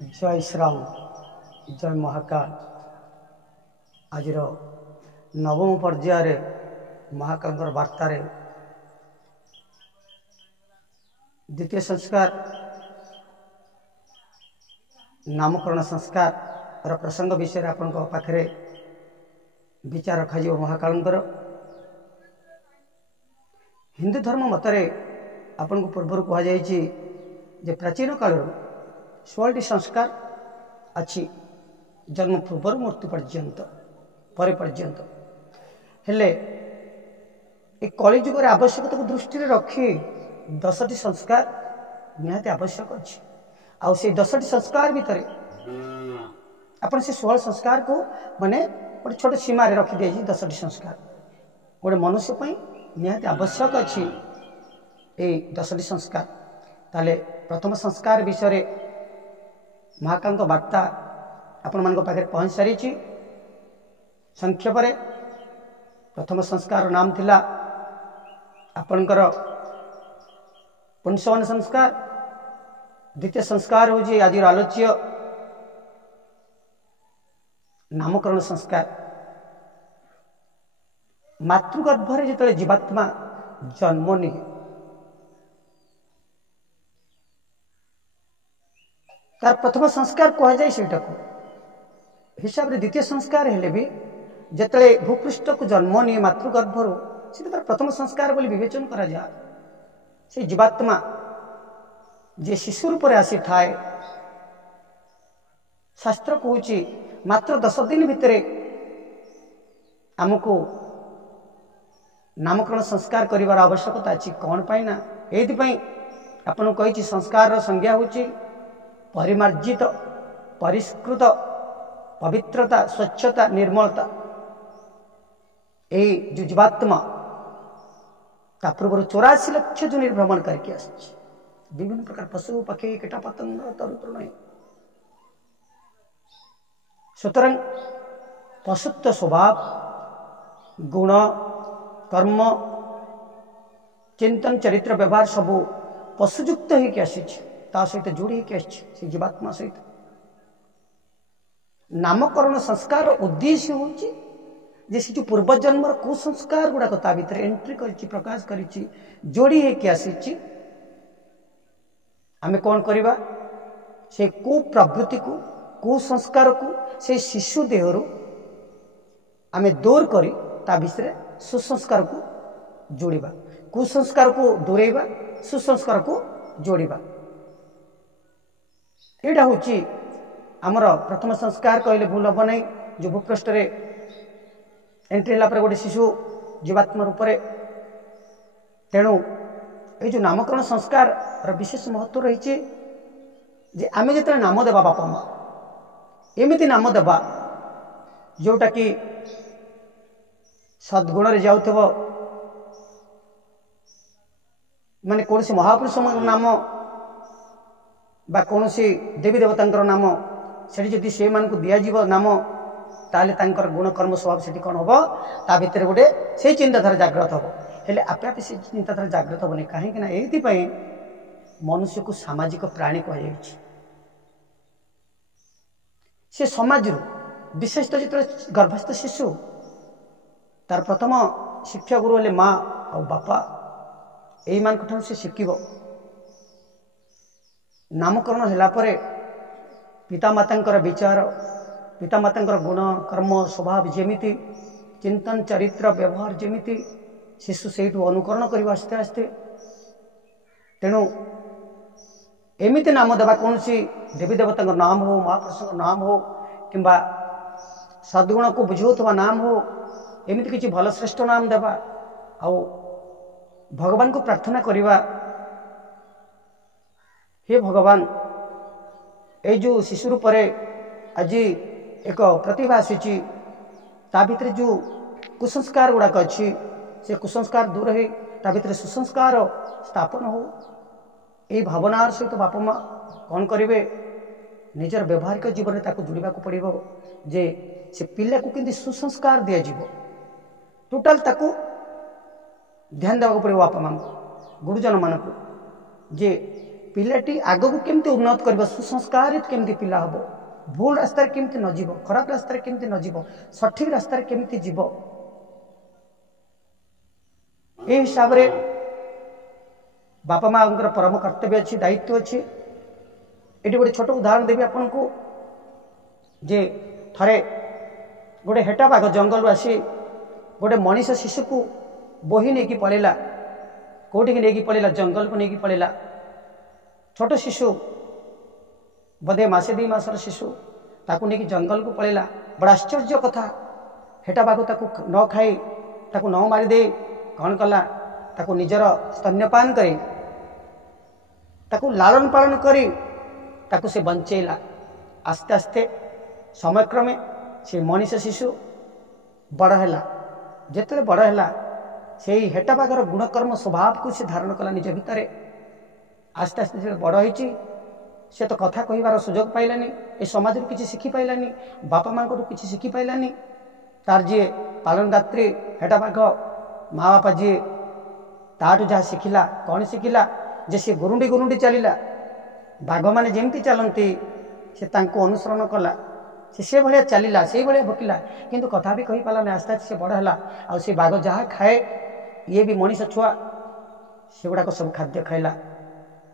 जय श्रीराम जय महाकाल। आज नवम पर्यायर महाकाल वार्तार द्वितीय संस्कार नामकरण संस्कार प्रसंग विषय आपण पाखे विचार रखा महाकाल। हिंदू धर्म मतरे आपण को पूर्व कहुई प्राचीन काल 16 संस्कार अच्छी जन्म पूर्व मृत्यु पर्यंत पर पर्यंत हेले एक कलिजुग आवश्यकता को दृष्टि रखी 10टी संस्कार निहाती आवश्यक अच्छी आउ से 10टी संस्कार भितर अपन से 16 संस्कार को माने गोटे छोट सीमार रखी दिए 10टी संस्कार गोटे मनुष्य निहाती आवश्यक अच्छी ये 10टी संस्कार। ताले प्रथम संस्कार विषय महाकाल वार्ता आपण मान पाखे पहुंच सारी। संक्षेप प्रथम संस्कार नाम थिला आपणकर पुंसवन संस्कार। द्वितीय संस्कार हूँ आज आलोच्य नामकरण संस्कार। मातृगर्भरे जिते जीवात्मा जन्म निये तार प्रथम संस्कार कह जाए सेटा को हिसाब रे द्वितीय संस्कार हेले भी जिते भूपृष्ठ को जन्म निये मातृगर्भर से तार प्रथम संस्कार बोली विवेचन करा जा। से जीवात्मा जे शिशु रूप आसी थाए शास्त्र कहूँ मात्र 10 दिन भितर आमको नामकरण संस्कार करिवार आवश्यकता अच्छी कौन पाइना एथि आपन कही संस्कार संज्ञा हूँ परिमार्जित परिष्कृत पवित्रता स्वच्छता निर्मलता। ये जो जीवात्मा पूर्व 84 लाख जो निर्भ्रमण करके आसी विभिन्न प्रकार पशु पक्षी कीटा पतंग तरुतृण सुतरां पशुत्व स्वभाव गुण कर्म चिंतन चरित्र व्यवहार सबू पशुयुक्त होकर आसी सहित जोड़ी होकर जीवात्मा सहित। नामकरण संस्कार उद्देश्य हूँ जो पूर्वजन्मर कुसंस्कार गुड़ाक ता भीतर एंट्री कर प्रकाश कर जोड़ी होकर आसी आमे कौन करवा से कुप्रवृत्ति को कुसंस्कार को से शिशु देहरु आमे दूर करी ता भीतर सुसंस्कार को जोड़िबा कुसंस्कार को दूरेबा सुसंस्कार को जोड़िबा। एटा होची आमर प्रथम संस्कार कहले भूल हम नहीं जो भूपृष्ठ रे एंट्री होला पर गोटे शिशु जीवात्मा रूप से तेणु ये जो नामकरण संस्कार विशेष महत्व रही जे आमे जिते नाम देवा बापा माँ एमती नाम देवा जोटा कि सद्गुण रे जाउथबो माने कौन से महापुरुष नाम बा कौन से देवी देवता नाम से जदि से मान को दिज्व नाम ताले तांकर गुण कर्म स्वभाव से कौन हम ता भीतर गोटे से चिंताधारा जागृत हम हेले आपे आपे से चिंताधारा जागृत हेनी कहीं मनुष्य को सामाजिक प्राणी कह से समाज विशेषतः जो गर्भस्थ शिशु तार प्रथम शिक्षा गुरु हेले माँ और बापा यही मान से शिखब। नामकरण हेला परे पिता माता विचार पिता माता गुण कर्म स्वभाव जेमिति चिंतन चरित्र व्यवहार जेमिति शिशु से अनुकरण कर आस्ते आस्ते तेणु एमिति नाम देवा कौन सी देवी देवता नाम हो महापुरुष नाम हो किंबा सद्गुण को बुझाऊवा नाम हो एमिति किसी भल श्रेष्ठ नाम देवा आउ भगवान को प्रार्थना करवा हे भगवान ये जो शिशु रूप आज एक प्रतिभा आसी ता भीतर जो कुसंस्कार गुड़ाक अच्छी से कुसंस्कार दूर हो ता भीतर सुसंस्कार स्थापन हो यही भावनार सहित बापा माँ कौन करेंगे निजर व्यवहारिक जीवन में जोड़ा पड़ो जे से पिला को किंतु सुसंस्कार दिज्व टोटाल ताकू ध्यान देवा पड़ो बापा माँ गुरुजन मान को जे पिलाटी आगक केमती उन्नत कर सुसंस्कारित केमती पिला हम भूल रास्तार केमती न जीव खराब रास्तार केमती न जीव सठिक रास्तार केमती जीव ए हिसाब रे बापा माँ परम कर्तव्य अच्छी दायित्व अच्छी ये गोटे छोट उदाहरण देवी आपन को जे थरे गोटे हेटा बाघ जंगल आसी गोटे मनीष शिशु को बोही नहीं कि पलैला कौटी की नहीं पलैला जंगल को नहीं पलैला छोट शिशु बधे मासे दी मासर शिशु ताकू नहीं जंगल को पलैला बड़ा आश्चर्य कथा हेटा बाघ ताकू न खाई ताकू न मारिदे कौन कला ताकू निजर स्तन्यपान करी ताकू लालन पालन करी ताकू से बंचेला आस्ते आस्ते समयक्रमे से मनीष शिशु बड़ है जिते बड़ है से हेटा बाघर गुणकर्म स्वभाव को से धारण कला निज भितर आस्ते आस्ते जो बड़ होती से तो कथा कहबार सुजोग पाइलानी ए समाज किसी शिखी पाइलानी बापा माँ को किसी शिखी पाइलानी तार जी पालन दात्री हेटा बाघ माँ बापा जी ताठू जहाँ शिखिला कौन शिखिला जे सी गुरुंडी गुरुंडी चलला बाघ मैंने जमती चलती से अनुसरण कला से भाया चलला से भाया भोकिला किंतु कथा भी कही पाला आस्ते आस्ते से बड़ है आ से बाघ जहाँ खाए ये भी मनीष छुआ से गुड़ाक सब खाद्य खाइला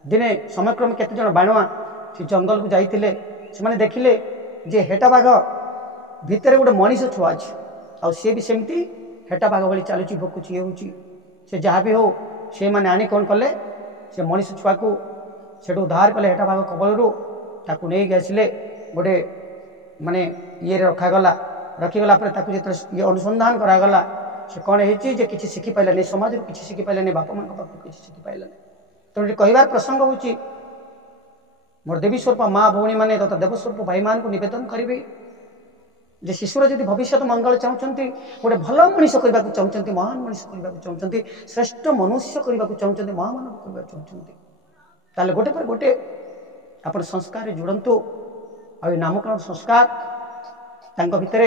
दिने समयक्रम केते जन बाणुआ से जंगल को जाइतिले से माने देखिले जे हेटा बाघ भितर गोटे मनीष छुआ अच्छे आ सी भी सेमती हेटा बाघ भाई चलुची भोकुची ये होची से जहाँ भी हो से माने आनी कौन कले से मनीष छुआ को से उद्धार कले हेटा बाघ कबलू ताकू नहीं आसिले गोटे माने ये रखागला रखीगला जो ये अनुसंधान करागला से कौन है किसी शिखी पाइलानी समाज को किसी शिखी पाइलानी बापा माँ पाख किसी शिखी पाइलानी तेणु कहबार प्रसंग हूँ मोर देवी स्वरूप माँ भौणी मैंने तथा देवस्वरूप भाई मान को निवेदन करी जे शिशुर जदि भविष्य मंगल चाहते गोटे भल मनीष करने को चाहते महान मनीष करने को चाहते श्रेष्ठ मनुष्य करने को चाहते महामानव करने चाहते ताले गोटे पर गोटे आप संस्कार जुड़ंतु आ नामकरण संस्कार भितर